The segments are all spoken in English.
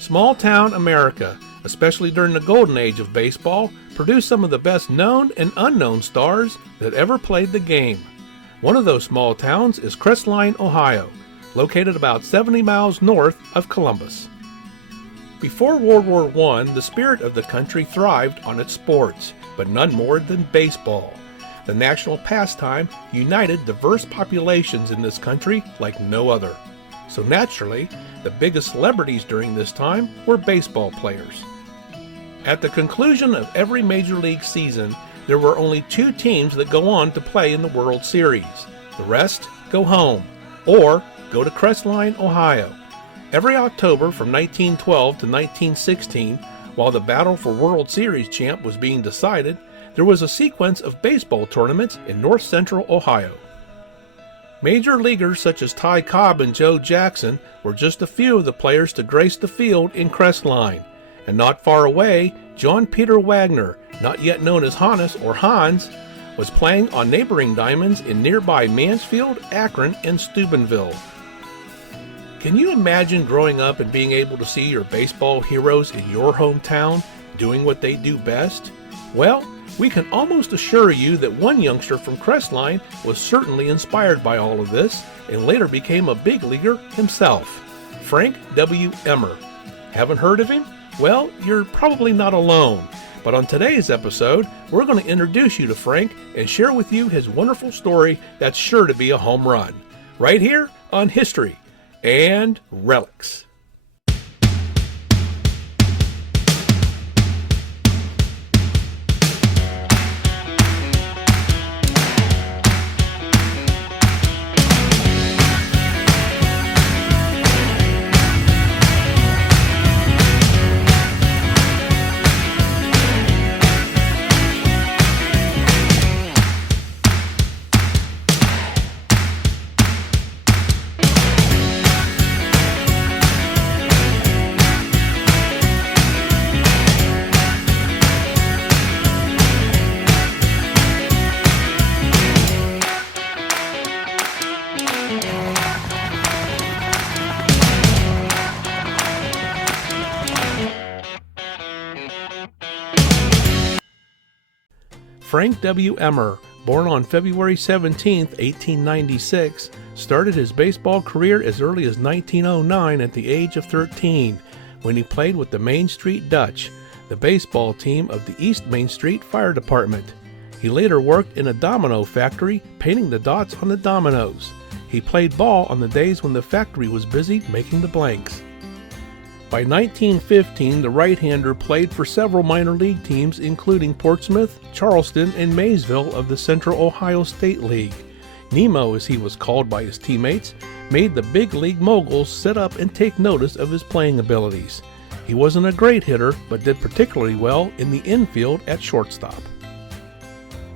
Small-town America, especially during the golden age of baseball, produced some of the best known and unknown stars that ever played the game. One of those small towns is Crestline, Ohio, located about 70 miles north of Columbus. Before World War I, the spirit of the country thrived on its sports, but none more than baseball. The national pastime united diverse populations in this country like no other. So naturally, the biggest celebrities during this time were baseball players. At the conclusion of every major league season, there were only 2 teams that go on to play in the World Series. The rest go home, or go to Crestline, Ohio. Every October from 1912 to 1916, while the battle for World Series champ was being decided, there was a sequence of baseball tournaments in north central Ohio. Major leaguers such as Ty Cobb and Joe Jackson were just a few of the players to grace the field in Crestline. And not far away, John Peter Wagner, not yet known as Honus or Hans, was playing on neighboring diamonds in nearby Mansfield, Akron, and Steubenville. Can you imagine growing up and being able to see your baseball heroes in your hometown doing what they do best? Well, we can almost assure you that one youngster from Crestline was certainly inspired by all of this and later became a big leaguer himself, Frank W. Emmer. Haven't heard of him? Well, you're probably not alone. But on today's episode, we're going to introduce you to Frank and share with you his wonderful story that's sure to be a home run. Right here on History and Relics. Frank W. Emmer, born on February 17, 1896, started his baseball career as early as 1909 at the age of 13, when he played with the Main Street Dutch, the baseball team of the East Main Street Fire Department. He later worked in a domino factory, painting the dots on the dominoes. He played ball on the days when the factory was busy making the blanks. By 1915, the right-hander played for several minor league teams including Portsmouth, Charleston, and Maysville of the Central Ohio State League. Nemo, as he was called by his teammates, made the big league moguls sit up and take notice of his playing abilities. He wasn't a great hitter, but did particularly well in the infield at shortstop.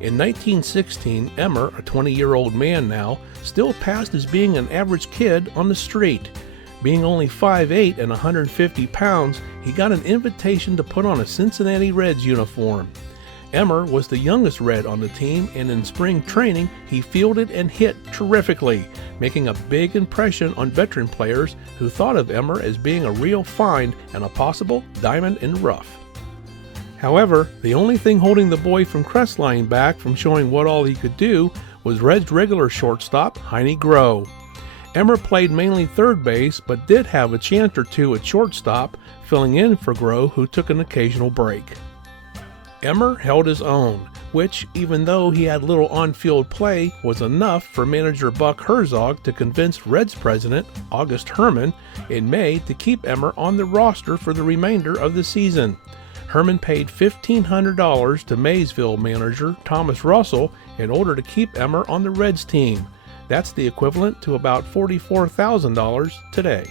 In 1916, Emmer, a 20-year-old man now, still passed as being an average kid on the street. Being only 5'8" and 150 pounds, he got an invitation to put on a Cincinnati Reds uniform. Emmer was the youngest Red on the team, and in spring training, he fielded and hit terrifically, making a big impression on veteran players who thought of Emmer as being a real find and a possible diamond in the rough. However, the only thing holding the boy from Crestline back from showing what all he could do was Reds regular shortstop Heine Groh. Emmer played mainly third base, but did have a chance or two at shortstop, filling in for Groh, who took an occasional break. Emmer held his own, which, even though he had little on-field play, was enough for manager Buck Herzog to convince Reds president August Herman in May to keep Emmer on the roster for the remainder of the season. Herman paid $1,500 to Maysville manager Thomas Russell in order to keep Emmer on the Reds team. That's the equivalent to about $44,000 today.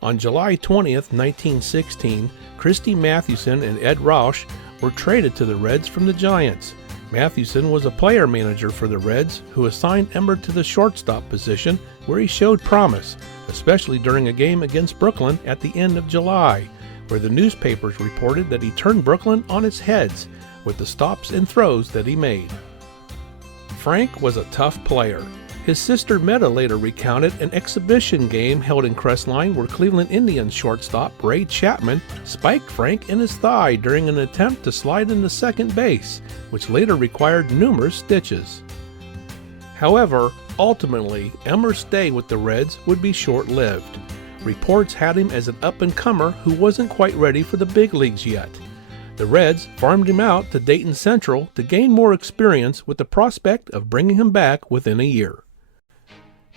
On July 20th, 1916, Christy Mathewson and Ed Rausch were traded to the Reds from the Giants. Mathewson was a player manager for the Reds who assigned Emmer to the shortstop position where he showed promise, especially during a game against Brooklyn at the end of July, where the newspapers reported that he turned Brooklyn on its heads with the stops and throws that he made. Frank was a tough player. His sister Meta later recounted an exhibition game held in Crestline where Cleveland Indians shortstop Ray Chapman spiked Frank in his thigh during an attempt to slide into second base, which later required numerous stitches. However, ultimately, Emmer's stay with the Reds would be short-lived. Reports had him as an up-and-comer who wasn't quite ready for the big leagues yet. The Reds farmed him out to Dayton Central to gain more experience with the prospect of bringing him back within a year.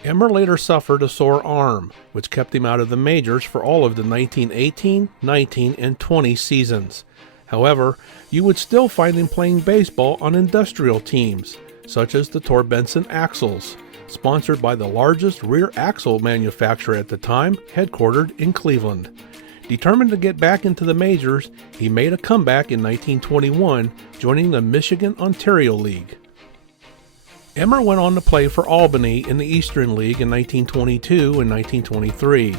Emmer later suffered a sore arm, which kept him out of the majors for all of the 1918, 19, and 20 seasons. However, you would still find him playing baseball on industrial teams, such as the Torbenson Axles, sponsored by the largest rear axle manufacturer at the time, headquartered in Cleveland. Determined to get back into the majors, he made a comeback in 1921, joining the Michigan-Ontario League. Emmer went on to play for Albany in the Eastern League in 1922 and 1923,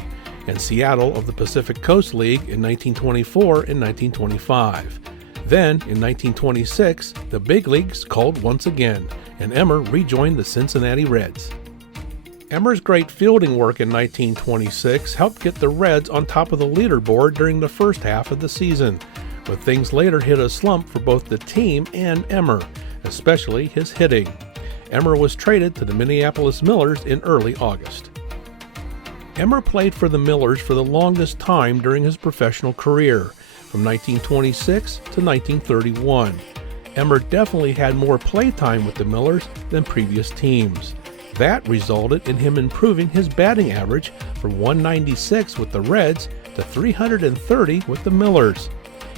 and Seattle of the Pacific Coast League in 1924 and 1925. Then, in 1926, the big leagues called once again, and Emmer rejoined the Cincinnati Reds. Emmer's great fielding work in 1926 helped get the Reds on top of the leaderboard during the first half of the season, but things later hit a slump for both the team and Emmer, especially his hitting. Emmer was traded to the Minneapolis Millers in early August. Emmer played for the Millers for the longest time during his professional career, from 1926 to 1931. Emmer definitely had more playtime with the Millers than previous teams. That resulted in him improving his batting average from 196 with the Reds to 330 with the Millers.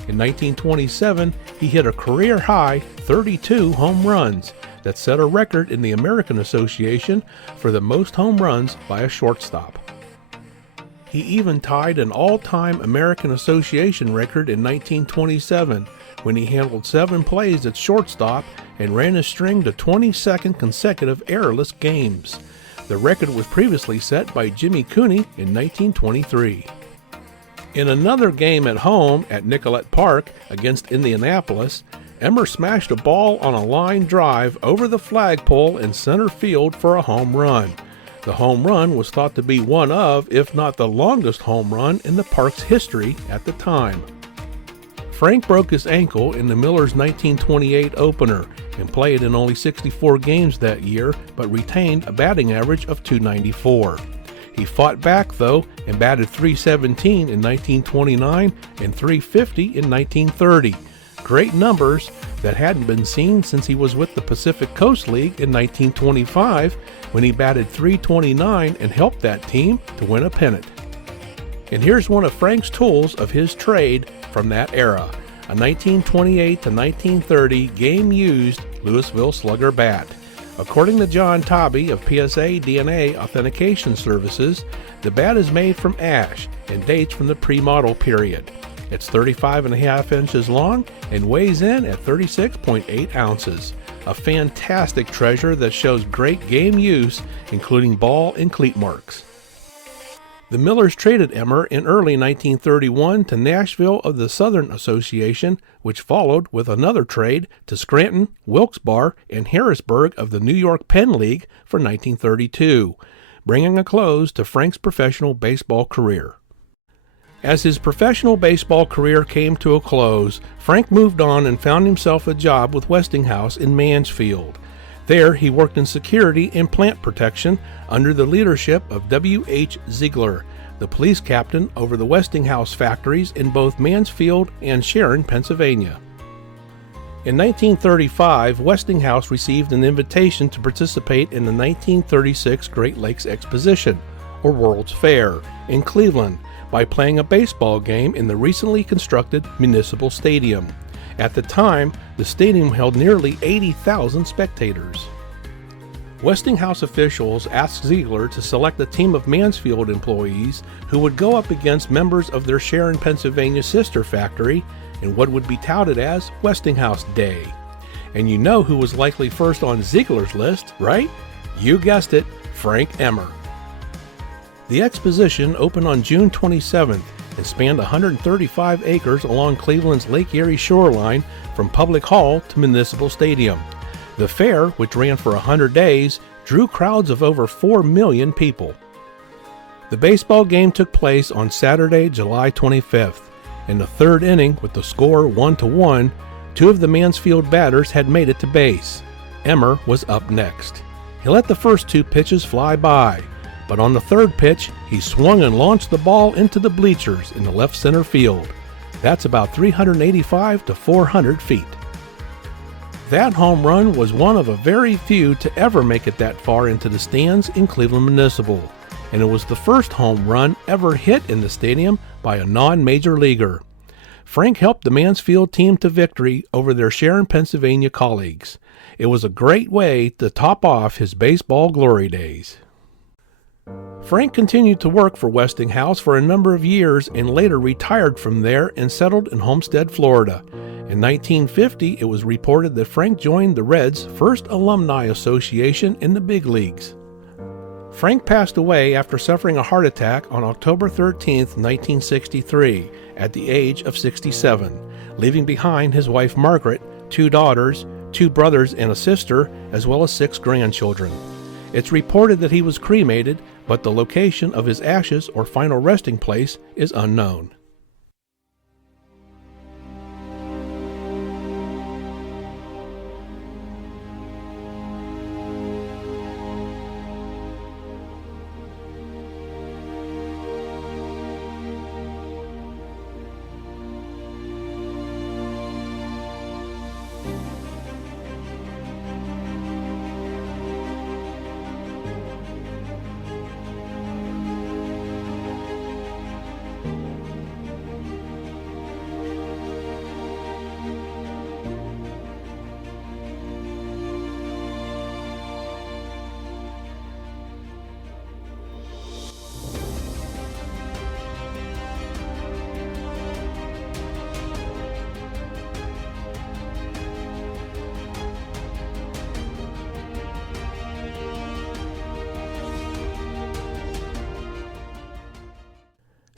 In 1927, he hit a career-high 32 home runs that set a record in the American Association for the most home runs by a shortstop. He even tied an all-time American Association record in 1927 when he handled 7 plays at shortstop and ran a string to 22nd consecutive errorless games. The record was previously set by Jimmy Cooney in 1923. In another game at home at Nicollet Park against Indianapolis, Emmer smashed a ball on a line drive over the flagpole in center field for a home run. The home run was thought to be one of, if not the longest home run in the park's history at the time. Frank broke his ankle in the Millers' 1928 opener and played in only 64 games that year, but retained a batting average of .294. He fought back, though, and batted .317 in 1929 and .350 in 1930. Great numbers that hadn't been seen since he was with the Pacific Coast League in 1925 when he batted .329 and helped that team to win a pennant. And here's one of Frank's tools of his trade from that era, a 1928 to 1930 game-used Louisville Slugger bat. According to John Tobby of PSA DNA Authentication Services, the bat is made from ash and dates from the pre-model period. It's 35.5 inches long and weighs in at 36.8 ounces. A fantastic treasure that shows great game use, including ball and cleat marks. The Millers traded Emmer in early 1931 to Nashville of the Southern Association, which followed with another trade to Scranton, Wilkes-Barre, and Harrisburg of the New York Penn League for 1932, bringing a close to Frank's professional baseball career. As his professional baseball career came to a close, Frank moved on and found himself a job with Westinghouse in Mansfield. There, he worked in security and plant protection under the leadership of W.H. Ziegler, the police captain over the Westinghouse factories in both Mansfield and Sharon, Pennsylvania. In 1935, Westinghouse received an invitation to participate in the 1936 Great Lakes Exposition, or World's Fair, in Cleveland by playing a baseball game in the recently constructed Municipal Stadium. At the time, the stadium held nearly 80,000 spectators. Westinghouse officials asked Ziegler to select a team of Mansfield employees who would go up against members of their Sharon, Pennsylvania sister factory in what would be touted as Westinghouse Day. And you know who was likely first on Ziegler's list, right? You guessed it, Frank Emmer. The exposition opened on June 27th and spanned 135 acres along Cleveland's Lake Erie shoreline from Public Hall to Municipal Stadium. The fair, which ran for 100 days, drew crowds of over 4 million people. The baseball game took place on Saturday, July 25th. In the third inning, with the score 1-1, two of the Mansfield batters had made it to base. Emmer was up next. He let the first two pitches fly by, but on the third pitch, he swung and launched the ball into the bleachers in the left center field. That's about 385 to 400 feet. That home run was one of a very few to ever make it that far into the stands in Cleveland Municipal, and it was the first home run ever hit in the stadium by a non-major leaguer. Frank helped the Mansfield team to victory over their Sharon, Pennsylvania colleagues. It was a great way to top off his baseball glory days. Frank continued to work for Westinghouse for a number of years and later retired from there and settled in Homestead, Florida. In 1950, it was reported that Frank joined the Reds' first alumni association in the big leagues. Frank passed away after suffering a heart attack on October 13, 1963, at the age of 67, leaving behind his wife Margaret, 2 daughters, 2 brothers and a sister, as well as 6 grandchildren. It's reported that he was cremated, but the location of his ashes or final resting place is unknown.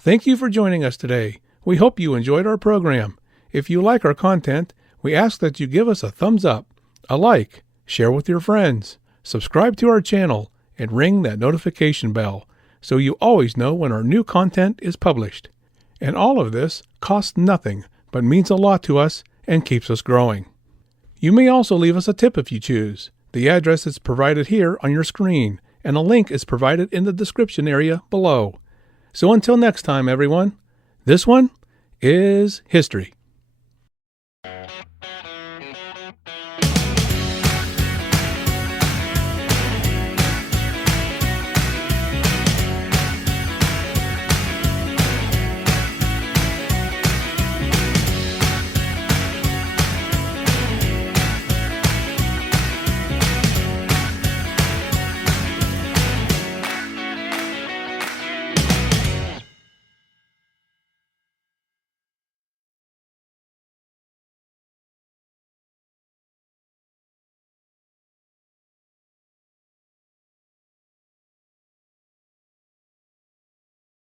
Thank you for joining us today. We hope you enjoyed our program. If you like our content, we ask that you give us a thumbs up, a like, share with your friends, subscribe to our channel, and ring that notification bell so you always know when our new content is published. And all of this costs nothing, but means a lot to us and keeps us growing. You may also leave us a tip if you choose. The address is provided here on your screen, and a link is provided in the description area below. So until next time, everyone, this one is history.